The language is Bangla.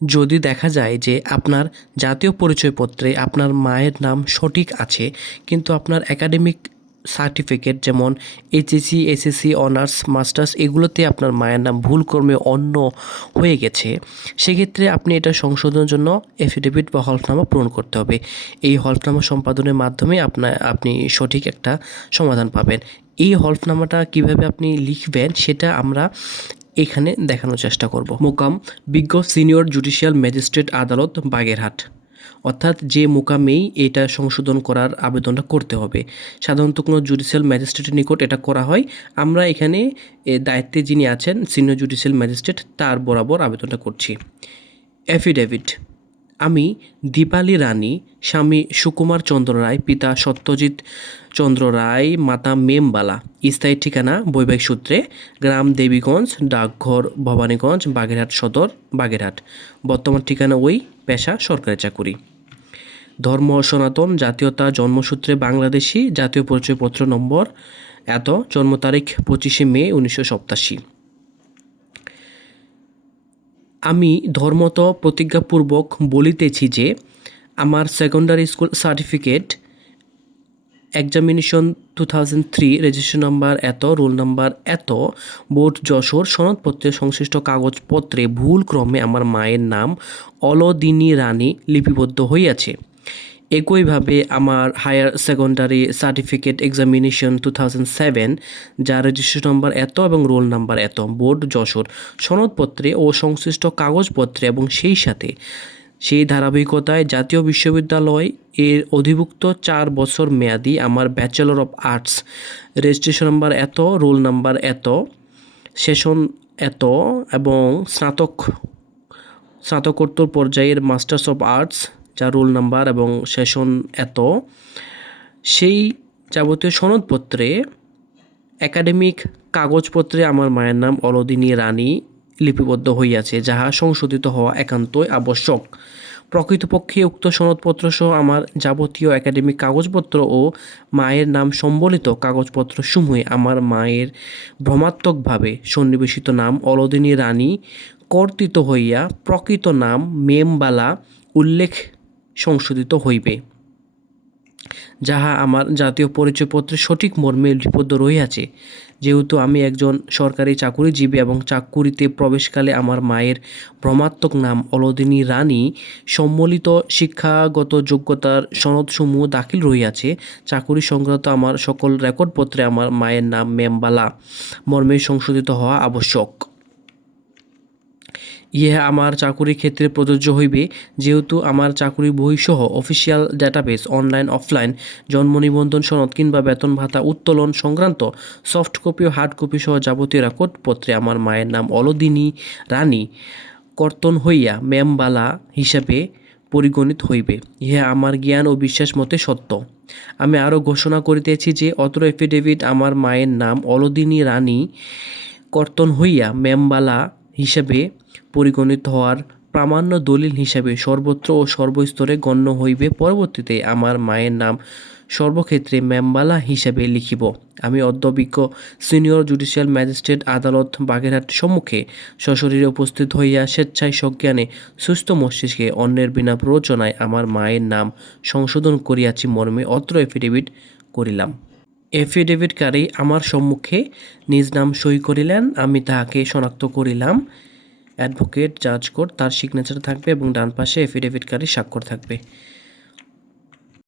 যদি দেখা যায় যে আপনার জাতীয় পরিচয়পত্রে আপনার মায়ের নাম সঠিক আছে কিন্তু আপনার একাডেমিক সার্টিফিকেট যেমন এইচএসসি এসএসসি অনার্স মাস্টার্স এগুলোতে আপনার মায়ের নাম ভুলক্রমে অন্য হয়ে গেছে, সেক্ষেত্রে আপনি এটা সংশোধনের জন্য এফিডেভিট বা হলফনামা পূরণ করতে হবে। এই হলফনামা সম্পাদনের মাধ্যমে আপনি সঠিক একটা সমাধান পাবেন। এই হলফনামাটা কিভাবে আপনি লিখবেন সেটা আমরা এখানে দেখানোর চেষ্টা করব। মোকাম বিজ্ঞ সিনিয়র জুডিশিয়াল ম্যাজিস্ট্রেট আদালত বাগেরহাট, অর্থাৎ যে মোকামেই এটা সংশোধন করার আবেদনটা করতে হবে। সাধারণত কোনো জুডিশিয়াল ম্যাজিস্ট্রেটের নিকট এটা করা হয়। আমরা এখানে দায়িত্বে যিনি আছেন সিনিয়র জুডিশিয়াল ম্যাজিস্ট্রেট তার বরাবর আবেদনটা করছি। অ্যাফিডেভিট। আমি দীপালি রানী, স্বামী সুকুমার চন্দ্র রায়, পিতা সত্যজিৎ চন্দ্র রায়, মাতা মেমবালা, স্থায়ী ঠিকানা বৈবাহিক সূত্রে গ্রাম দেবীগঞ্জ, ডাকঘর ভবানীগঞ্জ, বাগেরহাট সদর, বাগেরহাট। বর্তমান ঠিকানা ওই, পেশা সরকারি চাকুরি। ধর্ম সনাতন, জাতীয়তা জন্মসূত্রে বাংলাদেশি, জাতীয় পরিচয়পত্র নম্বর এত, জন্ম তারিখ 25শে মে 1987। আমি ধর্মত প্রতিজ্ঞাপূর্বক বলিতেছি যে আমার secondary school certificate examination 2003 registration number এত, রোল নাম্বার এত, বোর্ড যশোর সনদপত্রের সংশ্লিষ্ট কাগজপত্রে ভুলক্রমে আমার মায়ের নাম অলদিনী রানী লিপিবদ্ধ হইয়াছে। একইভাবে আমার হায়ার সেকেন্ডারি সার্টিফিকেট এক্সামিনেশন 2007 যার রেজিস্ট্রেশন নম্বর এত এবং রোল নাম্বার এত, বোর্ড যশোর সনদপত্রে ও সংশ্লিষ্ট কাগজপত্রে এবং সেই সাথে সেই ধারাবাহিকতায় জাতীয় বিশ্ববিদ্যালয় এর অধিভুক্ত 4 বছর মেয়াদি আমার bachelor of arts registration number এত, রোল নাম্বার এত, সেশন এত এবং স্নাতকোত্তর পর্যায়ের মাস্টার্স অফ আর্টস যার রোল নাম্বার এবং সেশন এত, সেই যাবতীয় সনদপত্রে একাডেমিক কাগজপত্রে আমার মায়ের নাম অলদিনী রানী লিপিবদ্ধ হইয়াছে, যাহা সংশোধিত হওয়া একান্তই আবশ্যক। প্রকৃতপক্ষে উক্ত সনদপত্র সহ আমার যাবতীয় একাডেমিক কাগজপত্র ও মায়ের নাম সম্বলিত কাগজপত্র সমূহে আমার মায়ের ভ্রমাত্মকভাবে সন্নিবেশিত নাম অলদিনী রানী কর্তৃত হইয়া প্রকৃত নাম মেমবালা উল্লেখ সংশোধিত হইবে, যাহা আমার জাতীয় পরিচয়পত্রে সঠিক মর্মে লিপিবদ্ধ রহিয়াছে। যেহেতু আমি একজন সরকারি চাকুরিজীবী এবং চাকুরিতে প্রবেশকালে আমার মায়ের ভ্রমাত্মক নাম অলদিনী রানী সম্বলিত শিক্ষাগত যোগ্যতার সনদসমূহ দাখিল রহিয়াছে, চাকুরি সংক্রান্ত আমার সকল রেকর্ডপত্রে আমার মায়ের নাম মেমবালা মর্মে সংশোধিত হওয়া আবশ্যক। ইহা আমার চাকুরির ক্ষেত্রে প্রযোজ্য হইবে, যেহেতু আমার চাকুরি বহিসহ অফিসিয়াল ডাটাবেস অনলাইন অফলাইন জন্ম নিবন্ধন সনদ কিংবা বেতন ভাতা উত্তোলন সংক্রান্ত সফট কপি ও হার্ড কপি সহ যাবতীয় রেকর্ডপত্রে আমার মায়ের নাম অলদিনী রানী কর্তন হইয়া মেমবালা হিসাবে পরিগণিত হইবে। ইহা আমার জ্ঞান ও বিশ্বাস মতে সত্য। আমি আরও ঘোষণা করিতেছি যে অত্র এফিডেভিট আমার মায়ের নাম অলদিনী রানী কর্তন হইয়া মেমবালা হিসাবে পরিগণিত হওয়ার প্রামাণ্য দলিল হিসাবে সর্বত্র ও সর্বস্তরে গণ্য হইবে। পরবর্তীতে আমার মায়ের নাম সর্বক্ষেত্রে মেমবালা হিসাবে লিখিব। আমি অধ্যবিজ্ঞ সিনিয়র জুডিশিয়াল ম্যাজিস্ট্রেট আদালত বাগেরহাট সম্মুখে সশরীরে উপস্থিত হইয়া স্বেচ্ছায় সজ্ঞানে সুস্থ মস্তিষ্কে অন্যের বিনা প্ররোচনায় আমার মায়ের নাম সংশোধন করিয়াছি মর্মে অত্র এফিডেভিট করিলাম। এফিডেভিটকারী আমার সম্মুখে নিজ নাম সই করিলেন, আমি তাহাকে শনাক্ত করিলাম। অ্যাডভোকেট জাজ কোর্ট তার সিগনেচার থাকবে এবং ডান পাশে এফিডেভিটকারী স্বাক্ষর থাকবে।